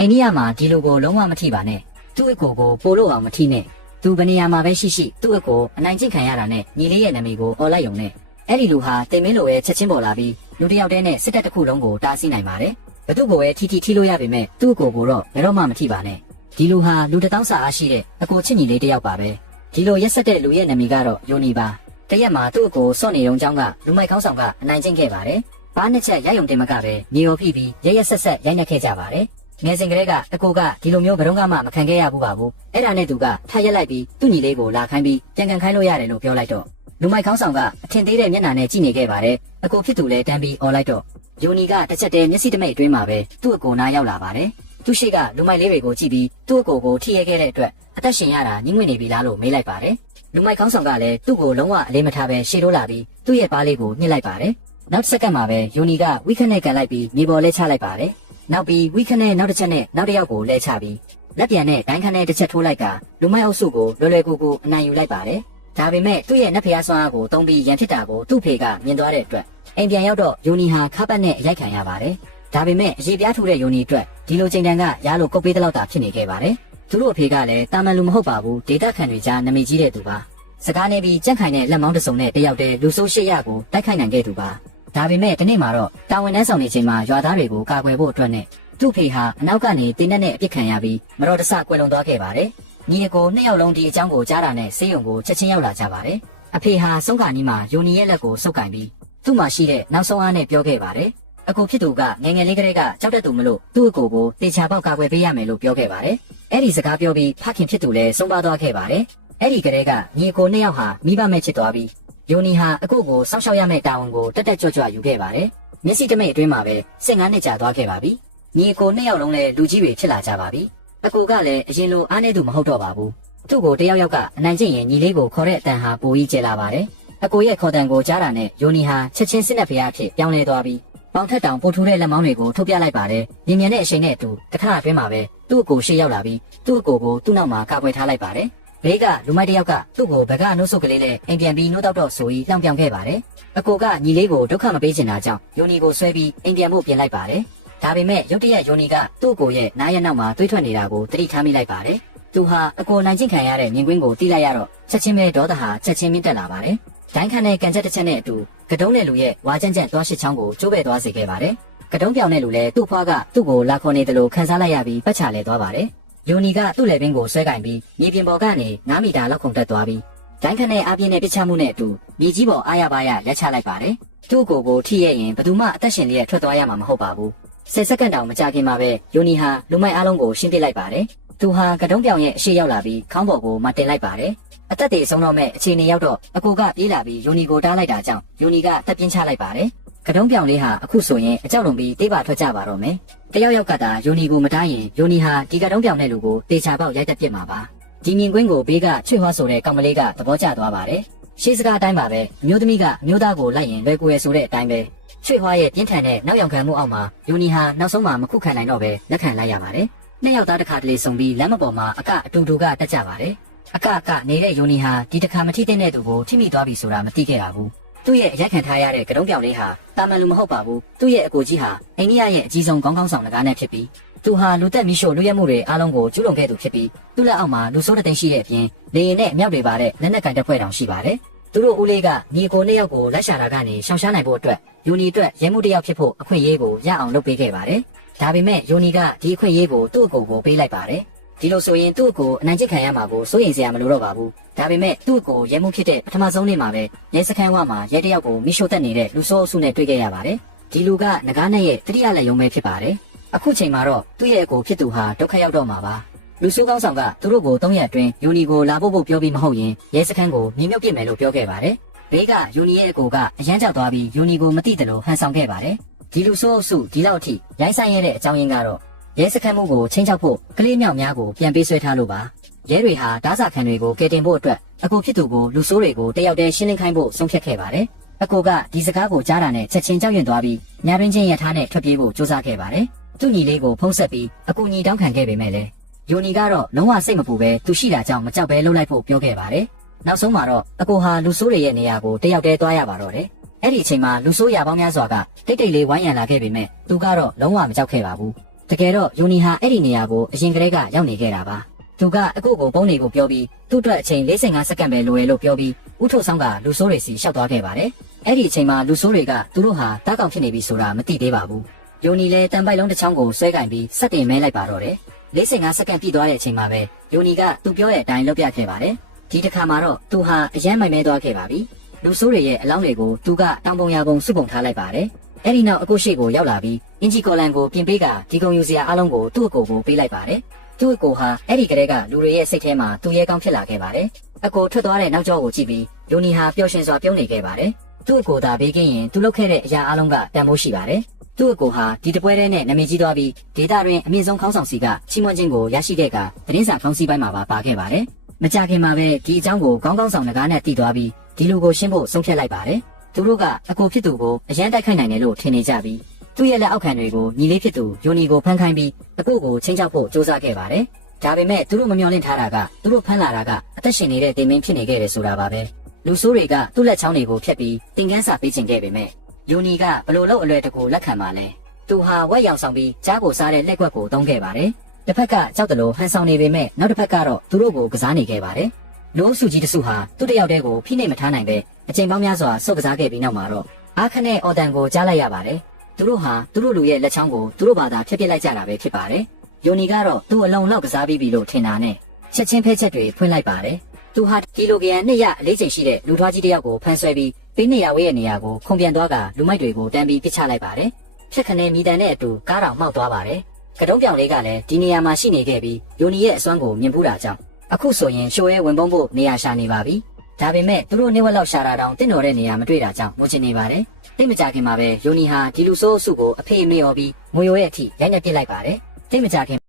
အိန္ဒိယမှာဒီလိုကိုလုံးဝမထိပါနဲ့သူ့အကိုကိုပို့လို့အောင်မထိနဲ့သူဘယ်နေရာမှာပဲရှိသူ့အကိုအနိုင်ကျင့်ခံရတာနဲ့ညီလေးရဲ့နာမည်ကိုអော်လိုက်ုံနဲ့အဲ့ဒီလူဟာတင်မင်းလိုပဲချက်ချင်းပေါ်လာပြီးလူတစ်ယောက်တည်းနဲ့စစ်တပ်တစ်ခုလုံးကိုတားဆီးနိုင်ပါတယ်ဘသူ့ကိုပဲထိလို့ရပေမဲ့သူ့အကိုကိုတော့ဘယ်တော့မှမထိပါနဲ့ဒီလူဟာလူတစ်တောင်းစာအားရှိတဲ့အကိုချစ်ညီလေးတစ်ယောက်ပါပဲဒီလိုရက်ဆက်တဲ့လူရဲ့နာမည်ကတော့ယိုနီပါတရက်မှာသူ့အကိုစော့နေုံเจ้าကလူမိုက်ခေါင်းဆောင်ကအနိုင်ကျင့်ခဲ့ပါတယ်ဘားနှစ်ချက်ရိုက်ုံတင်မကပဲမြေော်ဖိပြီးရက်ဆက်ရိုက်နှက်ခဲ့ကြပါတယ်ငယ်စဉ်ကလေးကအကိုကဒီလိုမျိုးဘယ်တော့မှမခံခဲ့ရဘူးပါဘူးအဲ့ဒါနဲ့သူကထားရက်လိုက်ပြီးသူ့ညီလေးကိုလာခိုင်းပြီးပြန်ကန်ခိုင်းလို့ရတယ်လို့ပြောလိုက်တော့လူမိုက်ခေါင်းဆောင်ကအထင်သေးတဲ့မျက်နှာနဲ့ကြည့်နေခဲ့ပါတယ်အကိုဖြစ်သူလည်းတန်းပြီးអော်လိုက်တော့ယိုနီကတစ်ချက်တည်းမျက်စိတမိတ်အတွင်းမှာပဲသူ့အကိုနားရောက်လာပါတယ်သူရှိကလူမိုက်လေးတွေကိုကြည့်ပြီးသူ့အကိုကိုထိရဲခဲ့တဲ့အတွက်အသက်ရှင်ရတာညှိငွေ့နေပြီလားလို့မေးလိုက်ပါတယ်လူမိုက်ခေါင်းဆောင်ကလည်းသူ့ကိုလုံးဝအလေးမထားပဲရှေ့တိုးလာပြီးသူ့ရဲ့ပါးလေးကိုညှစ်လိုက်ပါတယ်နောက်စက္ကန့်မှာပဲယိုနီကဝိခနဲ့ကန်လိုက်ပြီးမြေပေါ်လဲချလိုက်ပါတယ်နောက်ပြီးဝိခနဲ့နောက်တစ်ချက်နဲ့နောက်တစ်ယောက်ကိုလဲချပြီးလက်ပြန်နဲ့ဒိုင်းခနဲ့တစ်ချက်ထိုးလိုက်ကလူမိုက်အုပ်စုကိုလွယ်ကူအနိုင်ယူလိုက်ပါတယ်ဒါပေမဲ့သူ့ရဲ့နတ်ဖျားစွမ်းအားကိုသုံးပြီးရန်ဖြစ်တာကိုသူ့ဖေကမြင်သွားတဲ့အတွက်အိမ်ပြန်ရောက်တော့ယိုနီဟာခါပတ်နဲ့ရိုက်ခံရပါတယ်ဒါပေမဲ့အရေးပြားထူတဲ့ယိုနီအတွက်ဒီလိုချိန်တန်ကရားလို့ကုတ်ပေးတဲ့လောက်တာဖြစ်နေခဲ့ပါတယ်သူတို့အဖေကလည်းတာမန်လူမဟုတ်ပါဘူးဒေတာခန်တွေကြားနာမည်ကြီးတဲ့သူပါစကားနေပြီးကြန့်ခိုင်တဲ့လက်မောင်းတစုံနဲ့တယောက်တည်းလူဆိုး800ကိုတိုက်ခိုက်နိုင်ခဲ့သူပါဒါပေမဲ့ဒီနေ့မှာတော့တာဝန်တန်းဆောင်နေချိန်မှာရွာသားတွေကိုကာကွယ်ဖို့အတွက်နဲ့သူ့ဖေဟာအနောက်ကနေတင်းနဲ့အပြစ်ခံရပြီးမတော်တဆကွယ်လွန်သွားခဲ့ပါတယ်ညီအကို2ယောက်လုံးဒီအကြောင်းကိုကြားတာနဲ့ဆေးရုံကိုချက်ချင်းရောက်လာကြပါတယ်အဖေဟာဆုံးခါနီးမှာယိုနီရဲ့လက်ကိုစုပ်ကင်ပြီးသူ့မှာရှိတဲ့နောက်ဆုံးအားနဲ့ပြောခဲ့ပါတယ်အကိုဖြစ်သူကငယ်ငယ်လေးကလေးကကြောက်တတ်သူမလို့သူ့အကိုကိုတေချာပေါက်ကာကွယ်ပေးရမယ်လို့ပြောခဲ့ပါတယ်အဲ့ဒီစကားပြောပြီးဖခင်ဖြစ်သူလည်းဆုံးပါသွားခဲ့ပါတယ်အဲ့ဒီကလေးကညီအကို2ယောက်ဟာမိဘမဲ့ချစ်သွားပြီးယိုနီဟာအကိုကိုစောင့်ရှောက်ရမယ့်တာဝန်ကိုတက်ကြွယူခဲ့ပါတယ်မျက်စိတမိတ်အတွင်းမှာပဲ15နှစ်ကြာသွားခဲ့ပါပြီညီအကို2ယောက်လုံးလည်းလူကြီးတွေဖြစ်လာကြပါပြီအကိုကလည်းအရင်လိုအားနေသူမဟုတ်တော့ပါဘူးသူ့ကိုတယောက်ကအနိုင်ကျင့်ရင်ညီလေးကိုခေါ်တဲ့အတန်ဟာပိုကြီးကျလာပါတယ်အကိုရဲ့ခေါ်တန်ကိုကြားတာနဲ့ယိုနီဟာချက်ချင်းစစ်နဲ့ဖျားအဖြစ်ပြောင်းလဲသွားပြီးပေါင်ထက်တောင်ပို့ထူးတဲ့လက်မောင်းတွေကိုထုတ်ပြလိုက်ပါတယ်မြင်မြန်တဲ့အချိန်နဲ့အတူတစ်ခါအတွင်းမှာပဲသူ့အကိုရှေ့ရောက်လာပြီးသူ့အကိုကိုသူ့နောက်မှာကာကွယ်ထားလိုက်ပါတယ်ဘေးကလူမိုက်တယောက်ကသူ့ကိုဘကအနှုတ်ဆုပ်ကလေးနဲ့အိမ်ပြန်ပြီးနှုတ်တော့ဆိုပြီးလှောင်ပြောင်ခဲ့ပါတယ်အကိုကညီလေးကိုဒုက္ခမပေးချင်တာကြောင့်ယိုနီကိုဆွဲပြီးအိမ်ပြန်ဖို့ပြင်လိုက်ပါတယ်ဒါပေမဲ့ရုတ်တရက်ယိုနီကသူ့ကိုရဲ့နားရနောက်မှာတွေးထွက်နေတာကိုသတိထားမိလိုက်ပါတယ်သူဟာအကိုနိုင်ကျင့်ခံရတဲ့မြင်ကွင်းကိုတီးလိုက်ရတော့ချက်ချင်းပဲဒေါသဟာချက်ချင်းမြင့်တက်လာပါတယ်ဒိုင်းခန်နဲ့ကန်ချက်တစ်ချက်နဲ့အတူကတုံးတဲ့လူရဲ့ဝါကြန့်ကြန့်သွားရှစ်ချောင်းကိုကျိုးပဲ့သွားစေခဲ့ပါတယ်ကတုံးပြောင်တဲ့လူလည်းသူ့ဖွားကသူ့ကိုလာခေါ်နေတယ်လို့ခန်းစားလိုက်ရပြီးပတ်ချလဲသွားပါတယ်ယိုနီကသူ့လက်ပင်ကိုဆွဲကင်ပြီးမြေပြင်ပေါ်ကနေ9မီတာလောက်ခုန်တက်သွားပြီးဒိုင်းခန်နဲ့အပြင်းနဲ့ပစ်ချမှုနဲ့အတူမြေကြီးပေါ်အားရပါရလက်ချလိုက်ပါတယ်သူ့ကိုထိရရင်ဘယ်သူမှအသက်ရှင်လျက်ထွက်သွားရမှာမဟုတ်ပါဘူး10စက္ကန့်တောင်မကြာခင်မှာပဲယိုနီဟာလူမိုက်အားလုံးကိုရှင်းပစ်လိုက်ပါတယ်သူဟာကတုံးပြောင်ရဲ့အရှိရောက်လာပြီးခေါင်းပေါ်ကိုမတင်လိုက်ပါတယ်အသက်တွေဆုံးတော့မဲ့အခြေအနေရောက်တော့အကိုကပြေးလာပြီးယိုနီကိုတားလိုက်တာကြောင့်ယိုနီကတက်ပြင်းချလိုက်ပါတယ်ကတုံးပြောင်လေးဟာအခုဆိုရင်အကြောက်လွန်ပြီးတေးပါထွက်ကြပါတော့မယ်တယောက်ကသာယိုနီကိုမတားရင်ယိုနီဟာဒီကတုံးပြောင်တဲ့လူကိုတေချာပေါက်ရိုက်တက်ပစ်မှာပါဒီမြင်ကွင်းကိုဘေးကချွေဟွားဆိုတဲ့ကောင်မလေးကသဘောကျသွားပါတယ်ရှေးစကားအတိုင်းပါပဲအမျိုးသမီးကအမျိုးသားကိုလိုက်ရင်လွယ်ကူရဆိုတဲ့အတိုင်းပဲချွေဟွားရဲ့ပြင်းထန်တဲ့နောက်ယောင်ခံမှုအောက်မှာယိုနီဟာနောက်ဆုံးမှမခုခံနိုင်တော့ပဲလက်ခံလိုက်ရပါတယ်နှစ်ယောက်သားတစ်ခါတလေဆုံပြီးလမ်းမပေါ်မှာအကအတူတူကတက်ကြပါတယ်အကနေတဲ့ယိုနီဟာဒီတစ်ခါမထိတဲ့သူကိုထိမိသွားပြီဆိုတာမသိခဲ့ပါဘူးသူ့ရဲ့ရိုက်ခံထားရတဲ့ကတုံးပြောင်လေးဟာတာမန်လူမဟုတ်ပါဘူးသူ့ရဲ့အကိုကြီးဟာအိန္ဒိယရဲ့အကြီးဆုံးခေါင်းဆောင်တကားနဲ့ဖြစ်ပြီးသူဟာလူသက်မီးရှို့လူရဲမှုတွေအားလုံးကိုကျူးလွန်ခဲ့သူဖြစ်ပြီးသူ့လက်အောက်မှာလူဆိုးတသိန်းရှိတဲ့အပြင်လေရင်နဲ့အမြောက်တွေပါတဲ့လက်နက်ကန်တပ်ဖွဲ့တောင်ရှိပါတယ်သူတို့ဦးလေးကညီကို2ယောက်ကိုလိုက်ရှာတာကနေရှောင်ရှားနိုင်ဖို့အတွက်ယိုနီအတွက်ရဲမှုတစ်ယောက်ဖြစ်ဖို့အခွင့်အရေးကိုရအောင်လုပ်ပေးခဲ့ပါတယ်ဒါပေမဲ့ယိုနီကဒီအခွင့်အရေးကိုသူ့အကိုကိုပေးလိုက်ပါတယ်ဒီလိုဆိုရင်သူ့အကိုအနိုင်ကျင့်ခံရမှာကိုစိုးရိမ်စရာမလိုတော့ပါဘူးဒါပေမဲ့သူ့အကိုရဲမှုဖြစ်တဲ့ပထမဆုံးနေ့မှာပဲရဲစခန်းဝမှာရဲတစ်ယောက်ကိုမိရှို့တက်နေတဲ့လူဆိုးအုပ်စုနဲ့တွေ့ခဲ့ရပါတယ်ဒီလူကငကားနဲ့ရဲ့တတိယလက်ရုံးပဲဖြစ်ပါတယ်အခုချိန်မှာတော့သူ့ရဲ့အကိုဖြစ်သူဟာဒုက္ခရောက်တော့မှာပါလူဆိုးကောင်းဆောင်ကသူတို့ကို3ရက်အတွင်းယိုနီကိုလာဖို့ပြောပြီးမဟုတ်ရင်ရဲစခန်းကိုမြေမြုပ်ပစ်မယ်လို့ပြောခဲ့ပါတယ်ဘေးကယိုနီရဲ့အကိုကအရန်ကြောက်သွားပြီးယိုနီကိုမသိတယ်လို့ဟန်ဆောင်ခဲ့ပါတယ်ဒီလူဆိုးအုပ်စုဒီလောက်အထိရိုင်းဆိုင်ရတဲ့အကြောင်းရင်းကတော့ရဲစခန်းမှုကိုချင်းချောက်ဖို့ကလေးမြောက်များကိုပြန်ပေးဆွဲထားလို့ပါရဲတွေဟာဓာစာခံတွေကိုကယ်တင်ဖို့အတွက်အကိုဖြစ်သူကိုလူဆိုးတွေကိုတယောက်တည်းရှင်းလင်းခိုင်းဖို့ဆုံးဖြတ်ခဲ့ပါတယ်အကိုကဒီစကားကိုကြားတာနဲ့ချက်ချင်းကြောက်ရွံ့သွားပြီးညာတွင်ချင်းရထားနဲ့ထွက်ပြေးဖို့ကြိုးစားခဲ့ပါတယ်သူ့ညီလေးကိုဖုံးဆက်ပြီးအကူညီတောင်းခံခဲ့ပေမဲ့လည်းယိုနီကတော့လုံးဝစိတ်မပူပဲသူရှိတာကြောင့်မကြောက်ပဲလှုပ်လိုက်ဖို့ပြောခဲ့ပါတယ်နောက်ဆုံးမှာတော့အကိုဟာလူဆိုးတွေရဲ့နေရာကိုတယောက်တည်းသွားရပါတော့တယ်အဲ့ဒီအချိန်မှာလူဆိုးရပေါင်းများစွာကတိတ်တိတ်လေးဝိုင်းရံလာခဲ့ပေမဲ့သူကတော့လုံးဝမကြောက်ခဲ့ပါဘူး တကယ်တော့ယိုနီဟာအဲ့ဒီနေရာကိုအရင်ကတည်းကရောက်နေခဲ့တာပါသူကအကိုကိုပုံးနေကိုပြောပြီးသူ့အတွက်အချိန်45စက္ကန့်ပဲလိုရလို့ပြောပြီးဥထုတ်ဆောင်ကလူဆိုးတွေစီရှောက်သွားခဲ့ပါတယ်အဲ့ဒီအချိန်မှာလူဆိုးတွေကသူတို့ဟာတားကောင်ဖြစ်နေပြီဆိုတာမသိသေးပါဘူးယိုနီလည်းတန်ပိုက်လုံးတစ်ချောင်းကိုဆွဲကင်ပြီးစက်တင်မဲလိုက်ပါတော့တယ်45စက္ကန့်ပြည့်သွားတဲ့အချိန်မှာပဲယိုနီကသူပြောတဲ့အတိုင်းလုပ်ပြခဲ့ပါတယ်ဒီတစ်ခါမှာတော့သူဟာအယမ်းမိုင်မဲသွားခဲ့ပါပြီလူဆိုးတွေရဲ့အလောင်းတွေကိုသူကတောင်ပုံရာပုံစုပုံထားလိုက်ပါတယ်အဲ့ဒီနောက်အကိုရှိကိုရောက်လာပြီးအင်ဂျီကော်လန်ကိုပြင်ပေးကဒီကုံယူစရာအလုံးကိုသူ့အကိုကိုပေးလိုက်ပါတယ်သူ့အကိုဟာအဲ့ဒီကလေးကလူတွေရဲ့စိတ်ထဲမှာသူရဲကောင်းဖြစ်လာခဲ့ပါတယ်အကိုထွက်သွားတဲ့နောက်ကျောကိုကြည့်ပြီးယိုနီဟာပျော်ရွှင်စွာပြုံးနေခဲ့ပါတယ်သူ့အကိုသာဘေးကင်းရင်သူလုပ်ခဲ့တဲ့အရာအလုံးကတန်ဖိုးရှိပါတယ်သူ့အကိုဟာဒီတပွဲတည်းနဲ့နာမည်ကြီးသွားပြီးဒေတာတွင်အမြင့်ဆုံးခေါင်းဆောင်စီကချီးမွမ်းခြင်းကိုရရှိခဲ့ကသတင်းစာခေါင်းစည်းပိုင်းမှာပါခဲ့ပါတယ်မကြခင်မှာပဲဒီအကြောင်းကိုခေါင်းဆောင်နဂါးနဲ့တည်သွားပြီးဒီလူကိုရှင်းဖို့ဆုံးဖြတ်လိုက်ပါတယ်သူတို့ကအကိုဖြစ်သူကိုအရန်တိုက်ခိုက်နိုင်တယ်လို့ထင်နေကြပြီးသူ့ရဲ့လက်အောက်ခံတွေကိုညီလေးဖြစ်သူယိုနီကိုဖမ်းခိုင်းပြီးအကိုကိုချင်းချောက်ဖို့စ조사ခဲ့ပါတယ်ဒါပေမဲ့သူတို့မမျှော်လင့်ထားတာကသူတို့ဖမ်းလာတာကအသက်ရှင်နေတဲ့တင်မင်းဖြစ်နေခဲ့တယ်ဆိုတာပါပဲလူဆိုးတွေကသူ့လက်ချောင်းတွေကိုဖျက်ပြီးတင်ကန်းစာပေးချင်ခဲ့ပေမဲ့ယိုနီကဘလို့လို့အလွယ်တကူလက်ခံပါလဲသူဟာဝက်ရောင်ဆောင်ပြီးကြားကိုစားတဲ့လက်ကွက်ကိုသုံးခဲ့ပါတယ်တစ်ဖက်ကကြောက်တယ်လို့ဟန်ဆောင်နေပေမဲ့နောက်တစ်ဖက်ကတော့သူတို့ကိုကစားနေခဲ့ပါတယ်လူအုပ်စုကြီးတစုဟာသူ့တယောက်တည်းကိုဖိနှိပ်မထားနိုင်ပဲအချိန်ပေါင်းများစွာဆုတ်ကစားခဲ့ပြီးနောက်မှာတော့အားခနဲ့အော်တန်ကိုကြားလိုက်ရပါတယ်သူတို့ဟာသူတို့လူရဲ့လက်ချောင်းကိုသူတို့ဘာသာဖျက်ပစ်လိုက်ကြတာပဲဖြစ်ပါတယ်ယိုနီကတော့သူ့အလုံးလောက်ကစားပြီးပြီလို့ထင်တာနဲ့ချက်ချင်းဖဲချက်တွေဖွင့်လိုက်ပါတယ်သူဟာကီလိုဂရမ်200အလေးချိန်ရှိတဲ့လူထွားကြီးတစ်ယောက်ကိုဖမ်းဆွဲပြီးပေးနေရဝဲရဲ့နေရာကိုခုန်ပြန်သွားကလူမိုက်တွေကိုတန်းပြီးပစ်ချလိုက်ပါတယ်ဖြက်ခနဲမိတန်နဲ့အတူကားတော်မှောက်သွားပါတယ်ကတုံးပြောင်လေးကလည်းဒီနေရာမှာရှိနေခဲ့ပြီးယိုနီရဲ့အစွမ်းကိုမြင်ပူးတာကြောင့်အခုဆိုရင်ရှိုးရဲဝင်ပုံးဖို့နေရာရှာနေပါပြီဒါပေမဲ့သူတို့နေဝက်လောက်ရှာတာတောင်တင့်တော်တဲ့နေရာမတွေ့တာကြောင့်ငိုချင်နေပါတယ်တိတ်မကြခင်မှာပဲယိုနီဟာဒီလူဆိုးအစုကိုအဖေအမေရော်ပြီးငွေရိုးရဲ့အထိရိုက်နှက်ပစ်လိုက်ပါတယ်တိတ်မကြခင်